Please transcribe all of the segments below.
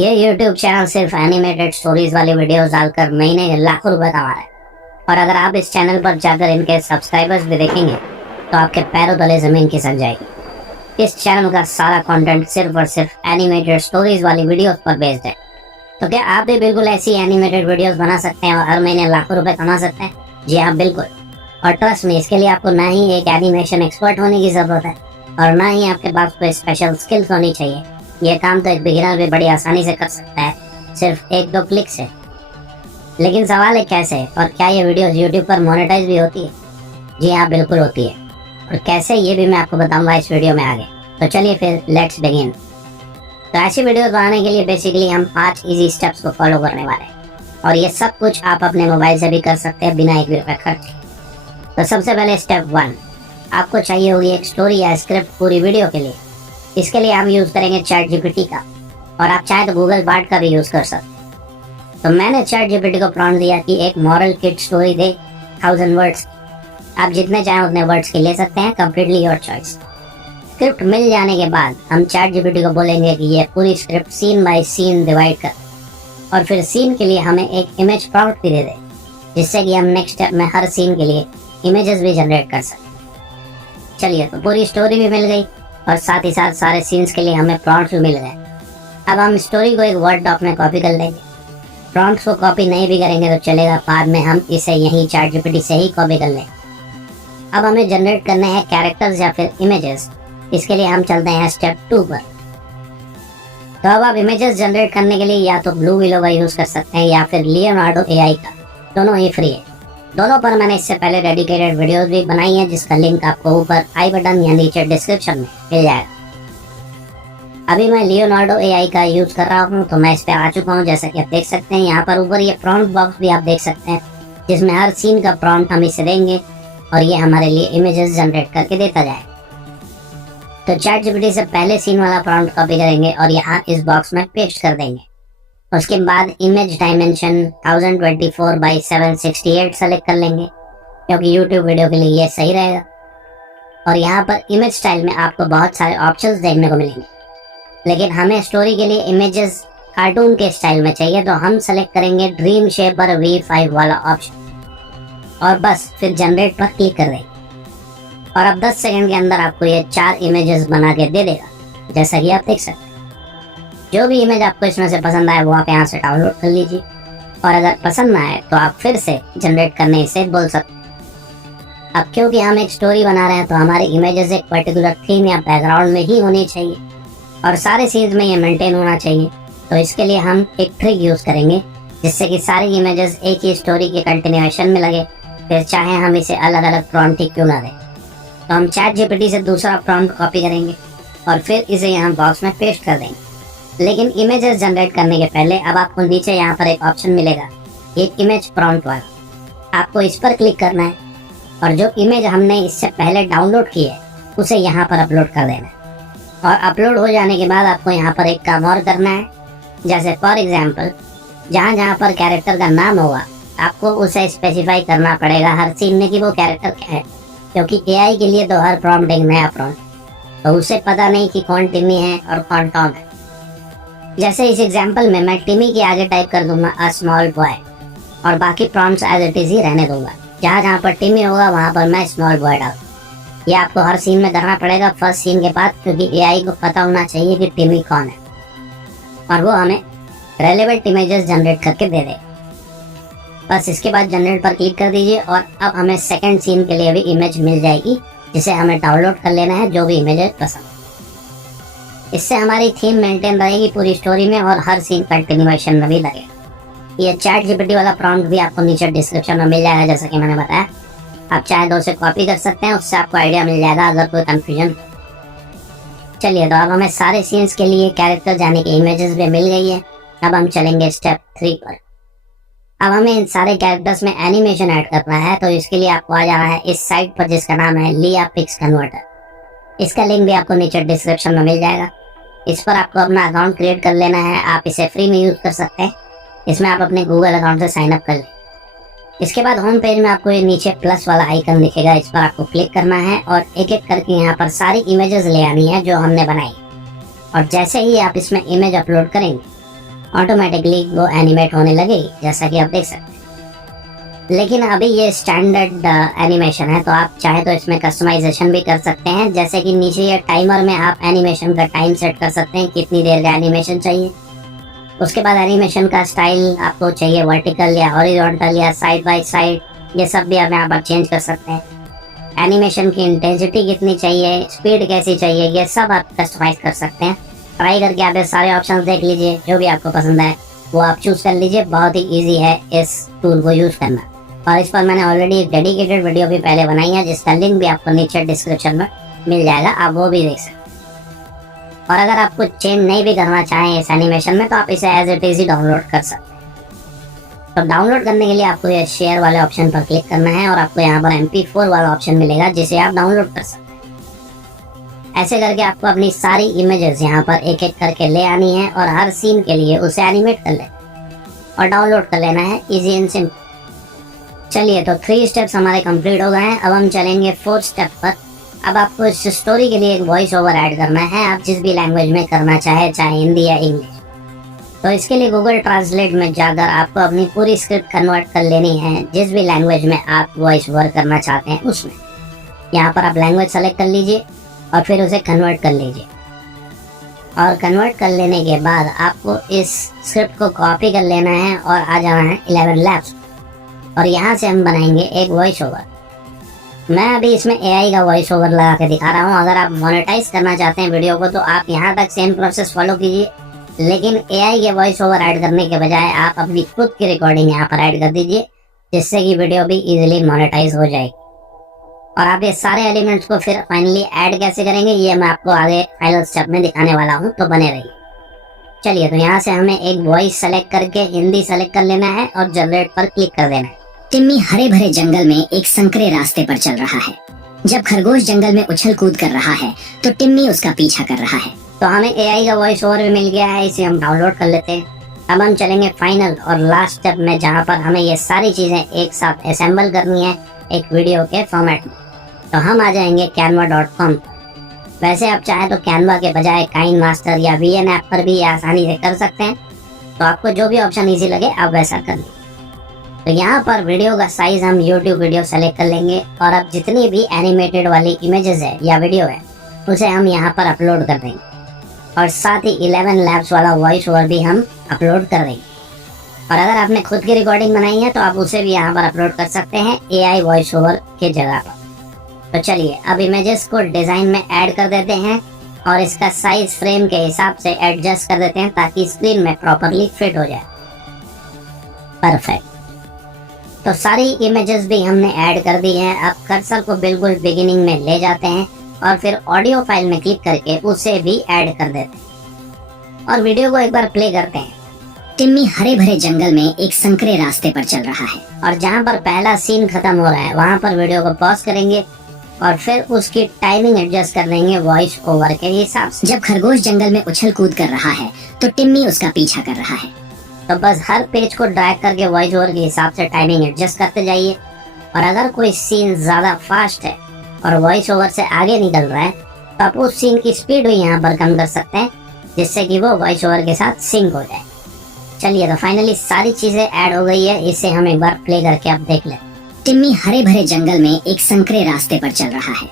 ये YouTube channel सिर्फ animated stories वाली वीडियोस डालकर महीने लाखों रुपए कमा रहा है। और अगर आप इस चैनल पर जाकर इनके सब्सक्राइबर्स भी देखेंगे तो आपके पैरों तले जमीन खिसक जाएगी। इस चैनल का सारा कंटेंट सिर्फ और सिर्फ एनिमेटेड स्टोरीज वाली वीडियोस पर बेस्ड है। तो क्या आप भी बिल्कुल ऐसी एनिमेटेड वीडियोस बना सकते हैं और हर महीने लाखों रुपए कमा सकते हैं? जी हाँ, बिल्कुल। और ट्रस्ट में, इसके लिए आपको ना ही एक एनिमेशन एक्सपर्ट होने की जरूरत है और ना ही आपके पास कोई स्पेशल स्किल्स होनी चाहिए। ये काम तो एक बिगिनर भी बड़ी आसानी से कर सकता है, सिर्फ 1-2 क्लिक से। लेकिन सवाल है कैसे, और क्या ये वीडियोस यूट्यूब पर मोनेटाइज भी होती है? जी हाँ, बिल्कुल होती है। और कैसे, ये भी मैं आपको बताऊंगा इस वीडियो में आगे। तो चलिए फिर लेट्स बिगिन। तो ऐसी वीडियोस बनाने के लिए बेसिकली हम 5 इजी स्टेप्स को फॉलो करने वाले हैं और ये सब कुछ आप अपने मोबाइल से भी कर सकते हैं बिना 1 भी रुपये खर्च के। तो सबसे पहले स्टेप 1, आपको चाहिए होगी एक स्टोरी या स्क्रिप्ट पूरी वीडियो के लिए। इसके लिए हम यूज़ करेंगे ChatGPT का, और आप चाहे तो गूगल बार्ड का भी यूज़ कर सकते हैं। तो मैंने ChatGPT को प्रॉम्प्ट दिया कि एक moral kid story they 1000 words. आप जितने चाहें उतने वर्ड्स के ले सकते हैं, कंप्लीटली योर चॉइस। स्क्रिप्ट मिल जाने के बाद हम ChatGPT को बोलेंगे कि ये पूरी script scene by scene divide कर, और फिर सीन के लिए हमें एक इमेज प्रॉम्प्ट भी दे दे, जिससे कि हम नेक्स्ट स्टेप में हर सीन के लिए इमेजेस भी जनरेट कर सकें। चलिए, तो पूरी स्टोरी भी मिल गई और साथ ही साथ सारे सीन्स के लिए हमें प्रॉम्प्ट्स भी मिल गए। अब हम स्टोरी को एक वर्ड डॉक में कॉपी कर लेंगे। प्रॉम्प्ट्स को कॉपी नहीं भी करेंगे तो चलेगा, बाद में हम इसे यहीं ChatGPT से ही कॉपी कर लेंगे। अब हमें जनरेट करने हैं कैरेक्टर्स या फिर इमेजेस। इसके लिए हम चलते हैं स्टेप 2 पर। तो अब आप इमेजेस जनरेट करने के लिए या तो ब्लू विलो का यूज़ कर सकते हैं या फिर लियोनार्डो AI का, दोनों ही फ्री है। दोनों पर मैंने इससे पहले डेडिकेटेड वीडियोस भी बनाई है, जिसका लिंक आपको ऊपर आई बटन या नीचे डिस्क्रिप्शन में मिल जाएगा। अभी मैं लियोनार्डो AI का यूज़ कर रहा हूँ, तो मैं इस पर आ चुका हूँ। जैसा कि आप देख सकते हैं यहाँ पर ऊपर ये प्रॉम्प्ट बॉक्स भी आप देख सकते हैं, जिसमें हर सीन का प्रॉम्प्ट हम इसे देंगे और ये हमारे लिए इमेजेस जनरेट करके देता जाएगा। तो ChatGPT से पहले सीन वाला प्रॉम्प्ट कॉपी करेंगे और यहाँ इस बॉक्स में पेस्ट कर देंगे। उसके बाद इमेज डायमेंशन 1024x768 सेलेक्ट कर लेंगे, क्योंकि YouTube वीडियो के लिए ये सही रहेगा। और यहाँ पर इमेज स्टाइल में आपको बहुत सारे ऑप्शंस देखने को मिलेंगे, लेकिन हमें स्टोरी के लिए इमेजेस कार्टून के स्टाइल में चाहिए, तो हम सेलेक्ट करेंगे ड्रीम शेपर V5 वाला ऑप्शन और बस फिर जनरेट पर क्लिक कर देंगे। और अब 10 सेकंड के अंदर आपको ये 4 इमेजेस बना के दे देगा, जैसा कि आप देख सकते हैं। जो भी इमेज आपको इसमें से पसंद आए वो आप यहाँ से डाउनलोड कर लीजिए, और अगर पसंद ना आए तो आप फिर से जनरेट करने से बोल सकते हैं। अब क्योंकि हम एक स्टोरी बना रहे हैं, तो हमारी इमेजेस एक पर्टिकुलर थीम या बैकग्राउंड में ही होनी चाहिए और सारे सीन्स में ये मेंटेन होना चाहिए। तो इसके लिए हम एक ट्रिक यूज़ करेंगे, जिससे कि सारी इमेजेस एक ही स्टोरी के कंटिन्यूएशन में लगे, फिर चाहे हम इसे अलग अलग प्रॉम्प्ट ही क्यों ना दें। तो हम ChatGPT से दूसरा प्रॉम्प्ट कॉपी करेंगे और फिर इसे यहाँ बॉक्स में पेस्ट कर देंगे। लेकिन इमेजेस जनरेट करने के पहले अब आपको नीचे यहाँ पर एक ऑप्शन मिलेगा, एक इमेज प्रॉम्प्ट वाला। आपको इस पर क्लिक करना है और जो इमेज हमने इससे पहले डाउनलोड की है उसे यहाँ पर अपलोड कर देना है। और अपलोड हो जाने के बाद आपको यहाँ पर एक काम और करना है, जैसे फॉर एग्जाम्पल जहाँ जहाँ पर कैरेक्टर का नाम होगा आपको उसे स्पेसिफाई करना पड़ेगा हर सीन में कि वो कैरेक्टर क्या है, क्योंकि AI के लिए तो हर प्रॉम्प्ट एक नया प्रॉम्प्ट, तो उसे पता नहीं कि कौन टिम्मी है और कौन टॉम है। जैसे इस एग्जाम्पल में मैं टिमी के आगे टाइप कर दूंगा अ स्मॉल बॉय, और बाकी प्रॉम्प्ट्स एज इट इज ही रहने दूंगा। जहाँ जहाँ पर टिमी होगा वहाँ पर मैं स्मॉल बॉय डाल। ये आपको हर सीन में करना पड़ेगा फर्स्ट सीन के बाद, क्योंकि AI को पता होना चाहिए कि टिमी कौन है और वो हमें रेलेवेंट इमेजेस जनरेट करके दे दे। बस इसके बाद जनरेट पर क्लिक कर दीजिए और अब हमें सेकेंड सीन के लिए भी इमेज मिल जाएगी, जिसे हमें डाउनलोड कर लेना है, जो भी इमेजेस पसंद। इससे हमारी थीम मेंटेन रहेगी पूरी स्टोरी में और हर सीन कंटिन्यूएशन में भी लगेगा। ये ChatGPT वाला प्रॉम्प्ट भी आपको नीचे डिस्क्रिप्शन में मिल जाएगा, जैसा कि मैंने बताया। आप चाहे तो उसे कॉपी कर सकते हैं, उससे आपको आइडिया मिल जाएगा अगर कोई कंफ्यूजन। चलिए, तो अब हमें सारे सीन्स के लिए कैरेक्टर यानी कि इमेजेस भी मिल गई है। अब हम चलेंगे स्टेप 3 पर। अब हमें इन सारे कैरेक्टर्स में एनिमेशन ऐड करना है, तो इसके लिए आपको आ जाना है इस साइट पर, जिसका नाम है लिया पिक्स कन्वर्टर। इसका लिंक भी आपको नीचे डिस्क्रिप्शन में मिल जाएगा। इस पर आपको अपना अकाउंट क्रिएट कर लेना है। आप इसे फ्री में यूज़ कर सकते हैं। इसमें आप अपने गूगल अकाउंट से साइन अप कर लें। इसके बाद होम पेज में आपको ये नीचे प्लस वाला आइकन दिखेगा, इस पर आपको क्लिक करना है और एक एक करके यहाँ पर सारी इमेजेस ले आनी है जो हमने बनाई। और जैसे ही आप इसमें इमेज अपलोड करेंगे ऑटोमेटिकली वो एनिमेट होने लगेगी, जैसा कि आप देख सकते हैं। लेकिन अभी ये स्टैंडर्ड एनिमेशन है, तो आप चाहे तो इसमें कस्टमाइजेशन भी कर सकते हैं। जैसे कि नीचे ये टाइमर में आप एनिमेशन का टाइम सेट कर सकते हैं, कितनी देर का एनिमेशन चाहिए। उसके बाद एनिमेशन का स्टाइल आपको चाहिए वर्टिकल या हॉरिजॉन्टल या साइड बाय साइड, ये सब भी आप यहाँ पर चेंज कर सकते हैं। एनिमेशन की इंटेंसिटी कितनी चाहिए, स्पीड कैसी चाहिए, ये सब आप कस्टमाइज कर सकते हैं। ट्राई करके आप ये सारे ऑप्शंस देख लीजिए, जो भी आपको पसंद है वो आप चूज कर लीजिए। बहुत ही ईजी है इस टूल को यूज करना, और इस पर मैंने ऑलरेडी एक डेडिकेटेड वीडियो भी पहले बनाई है, जिसका लिंक भी आपको नीचे डिस्क्रिप्शन में मिल जाएगा, आप वो भी देख सकते हैं। और अगर आप कुछ चेंज नहीं भी करना चाहें इस एनिमेशन में, तो आप इसे एज इट इज ही डाउनलोड कर सकते हैं। तो डाउनलोड करने के लिए आपको ये शेयर वाले ऑप्शन पर क्लिक करना है, और आपको यहाँ पर MP4 वाला ऑप्शन मिलेगा, जिसे आप डाउनलोड कर सकते हैं। ऐसे करके आपको अपनी सारी इमेजेस यहाँ पर एक एक करके ले आनी है, और हर सीन के लिए उसे एनिमेट कर लेना और डाउनलोड कर लेना है, इजी एंड सिंपल। चलिए, तो 3 स्टेप्स हमारे कंप्लीट हो गए हैं। अब हम चलेंगे 4th स्टेप पर। अब आपको इस स्टोरी के लिए एक वॉइस ओवर ऐड करना है, आप जिस भी लैंग्वेज में करना चाहे हिंदी या इंग्लिश। तो इसके लिए गूगल ट्रांसलेट में जाकर आपको अपनी पूरी स्क्रिप्ट कन्वर्ट कर लेनी है, जिस भी लैंग्वेज में आप वॉइस ओवर करना चाहते हैं उसमें। यहाँ पर आप लैंग्वेज सेलेक्ट कर लीजिए और फिर उसे कन्वर्ट कर लीजिए। और कन्वर्ट कर लेने के बाद आपको इस स्क्रिप्ट को कॉपी कर लेना है और आ जाना है 11 लैब्स, और यहाँ से हम बनाएंगे एक वॉइस ओवर। मैं अभी इसमें AI का वॉइस ओवर लगा के दिखा रहा हूँ। अगर आप मोनेटाइज करना चाहते हैं वीडियो को, तो आप यहाँ तक सेम प्रोसेस फॉलो कीजिए, लेकिन AI के वॉइस ओवर ऐड करने के बजाय आप अपनी खुद की रिकॉर्डिंग यहाँ पर ऐड कर दीजिए, जिससे कि वीडियो भी इजीली मोनेटाइज हो जाएगी। और आप ये सारे एलिमेंट्स को फिर फाइनली ऐड कैसे करेंगे, ये मैं आपको आगे फाइनल स्टेप में दिखाने वाला हूँ, तो बने रहिए। चलिए, तो यहाँ से हमें एक वॉइस सेलेक्ट करके हिंदी सेलेक्ट कर लेना है और जनरेट पर क्लिक कर देना है। टिम्मी हरे भरे जंगल में एक संकरे रास्ते पर चल रहा है। जब खरगोश जंगल में उछल कूद कर रहा है, तो टिम्मी उसका पीछा कर रहा है। तो हमें AI का वॉइस ओवर भी मिल गया है, इसे हम डाउनलोड कर लेते हैं। अब हम चलेंगे फाइनल और लास्ट स्टेप में, जहाँ पर हमें ये सारी चीजें एक साथ असेंबल करनी है एक वीडियो के फॉर्मेट में। तो हम आ जाएंगे canva.com। वैसे आप चाहे तो कैनवा के बजाय काइनमास्टर या VN ऐप पर भी आसानी से कर सकते हैं, तो आपको जो भी ऑप्शन इजी लगे आप वैसा कर लीजिए। तो यहाँ पर वीडियो का साइज हम YouTube वीडियो सेलेक्ट कर लेंगे, और अब जितनी भी एनिमेटेड वाली इमेजेस है या वीडियो है उसे हम यहाँ पर अपलोड कर देंगे, और साथ ही 11 लैब्स वाला वॉइस ओवर भी हम अपलोड कर देंगे। और अगर आपने खुद की रिकॉर्डिंग बनाई है तो आप उसे भी यहाँ पर अपलोड कर सकते हैं AI वॉइस ओवर के जगह पर। तो चलिए, अब इमेजेस को डिजाइन में ऐड कर देते हैं, और इसका साइज फ्रेम के हिसाब से एडजस्ट कर देते हैं, ताकि स्क्रीन में प्रॉपरली फिट हो जाए। परफेक्ट। तो सारी इमेजेस भी हमने ऐड कर दी हैं। अब कर्सर को बिल्कुल बिगिनिंग में ले जाते हैं, और फिर ऑडियो फाइल में क्लिक करके उसे भी ऐड कर देते हैं, और वीडियो को एक बार प्ले करते हैं। टिम्मी हरे भरे जंगल में एक संकरे रास्ते पर चल रहा है, और जहाँ पर पहला सीन खत्म हो रहा है वहाँ पर वीडियो को पॉज करेंगे, और फिर उसकी टाइमिंग एडजस्ट कर देंगे वॉइस ओवर के हिसाब से। जब खरगोश जंगल में उछल कूद कर रहा है, तो टिम्मी उसका पीछा कर रहा है। तो बस हर पेज को ड्रैग करके वॉइस ओवर के हिसाब से टाइमिंग एडजस्ट करते जाइए। और अगर कोई सीन ज्यादा फास्ट है और वॉइस ओवर से आगे निकल रहा है, तो आप उस सीन की स्पीड भी यहाँ पर कम कर सकते हैं, जिससे कि वो वॉइस ओवर के साथ सिंक हो जाए। चलिए, तो फाइनली सारी चीजें ऐड हो गई है, इसे हम एक बार प्ले करके आप देख लें। टिम्मी हरे भरे जंगल में एक संकरे रास्ते पर चल रहा है।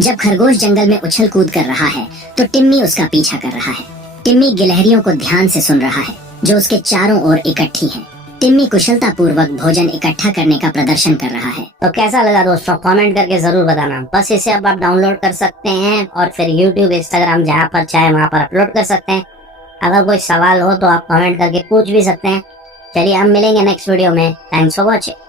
जब खरगोश जंगल में उछल कूद कर रहा है, तो टिम्मी उसका पीछा कर रहा है। टिम्मी गिलहरियों को ध्यान से सुन रहा है, जो उसके चारों ओर इकट्ठी हैं। टिम्मी कुशलता पूर्वक भोजन इकट्ठा करने का प्रदर्शन कर रहा है। तो कैसा लगा दोस्तों, कमेंट करके जरूर बताना। बस इसे अब आप डाउनलोड कर सकते हैं, और फिर YouTube, Instagram जहाँ पर चाहे वहाँ पर अपलोड कर सकते हैं। अगर कोई सवाल हो तो आप कमेंट करके पूछ भी सकते हैं। चलिए, हम मिलेंगे नेक्स्ट वीडियो में। Thanks for watching.